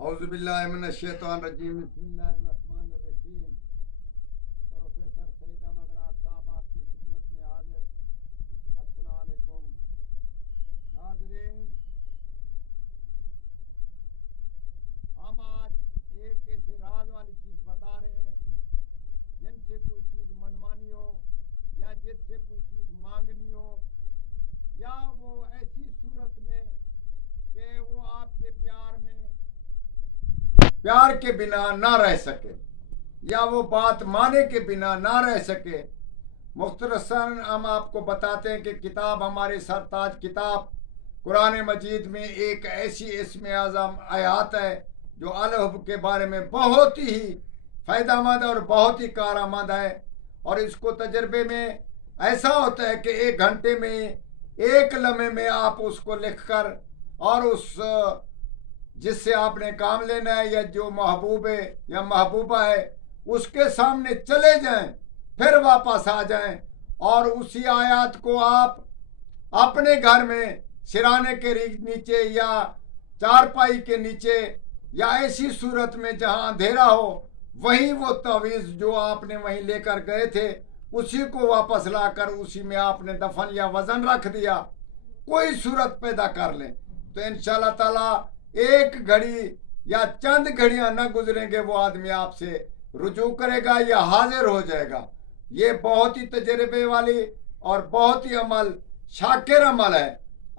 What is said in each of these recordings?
औज़ुबिल्लाहिमिनश्शैतानिर्रजीम बिस्मिल्लाहिर्रहमानिर्रहीम। प्रोफेसर सईद अहमद राज साहब आपकी खिदमत में हाजिर। अस्सलाम वालेकुम नाज़रीन, हम आज एक ऐसे राज वाली चीज़ बता रहे हैं जिनसे कोई चीज़ मनवानी हो या जिससे कोई चीज़ मांगनी हो, या वो ऐसी सूरत में कि वो आपके प्यार के बिना ना रह सके या वो बात माने के बिना ना रह सके। मुख्तसरन हम आपको बताते हैं कि किताब, हमारे सरताज किताब कुरान मजीद में एक ऐसी इस्म आज़म आयात है जो अल-हुब के बारे में बहुत ही फ़ायदेमंद और बहुत ही कारआमद है। और इसको तजर्बे में ऐसा होता है कि 1 घंटे में, 1 लम्हे में आप उसको लिख कर और उस जिससे आपने काम लेना है या जो महबूब है या महबूबा है उसके सामने चले जाएं, फिर वापस आ जाएं और उसी आयत को आप अपने घर में सिराने के नीचे या चारपाई के नीचे या ऐसी सूरत में जहां अंधेरा हो, वहीं वो तावीज़ जो आपने वहीं लेकर गए थे उसी को वापस लाकर उसी में आपने दफन या वजन रख दिया, कोई सूरत पैदा कर लें तो इंशाअल्लाह ताला 1 घड़ी या चंद घड़ियां न गुजरेंगे वो आदमी आपसे रुजू करेगा या हाजिर हो जाएगा। ये बहुत ही तजर्बे वाली और बहुत ही अमल शाकिर अमल है।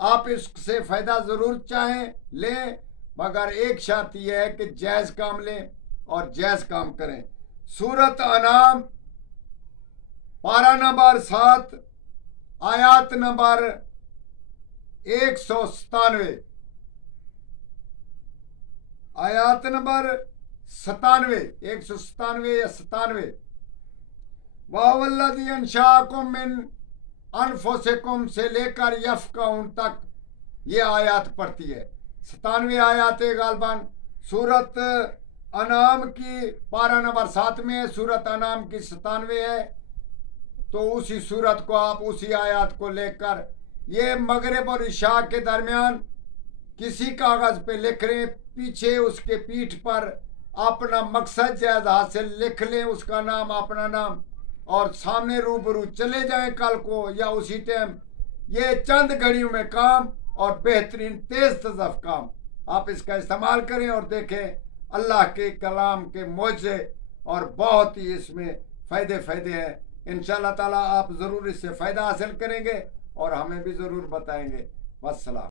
आप इससे फ़ायदा ज़रूर चाहें लें, मगर एक शर्त यह है कि जायज़ काम लें और जायज़ काम करें। सूरत अनाम पारा नंबर 7 आयत नंबर 197, आयत नंबर 97, 197 या 97। वल्लज़ी अंशाकुम मिन अनफुसिकुम से लेकर यफ़क़हून तक ये आयत पढ़ती है। 97 आयत गालबान सूरत अनाम की पारा नंबर 7 में है, सूरत अनाम की 97 है। तो उसी सूरत को आप उसी आयत को लेकर ये मगरिब और इशा के दरमियान किसी कागज पे लिख रहे, पीछे उसके पीठ पर अपना मकसद जायद हासिल लिख लें, उसका नाम, अपना नाम, और सामने रूबरू चले जाएं कल को या उसी टाइम। ये चंद घड़ियों में काम और बेहतरीन तेज तज़फ काम, आप इसका इस्तेमाल करें और देखें अल्लाह के कलाम के मौजे और बहुत ही इसमें फ़ायदे हैं। इंशाअल्लाह ताला आप ज़रूर इससे फ़ायदा हासिल करेंगे और हमें भी ज़रूर बताएंगे। वस्सलाम।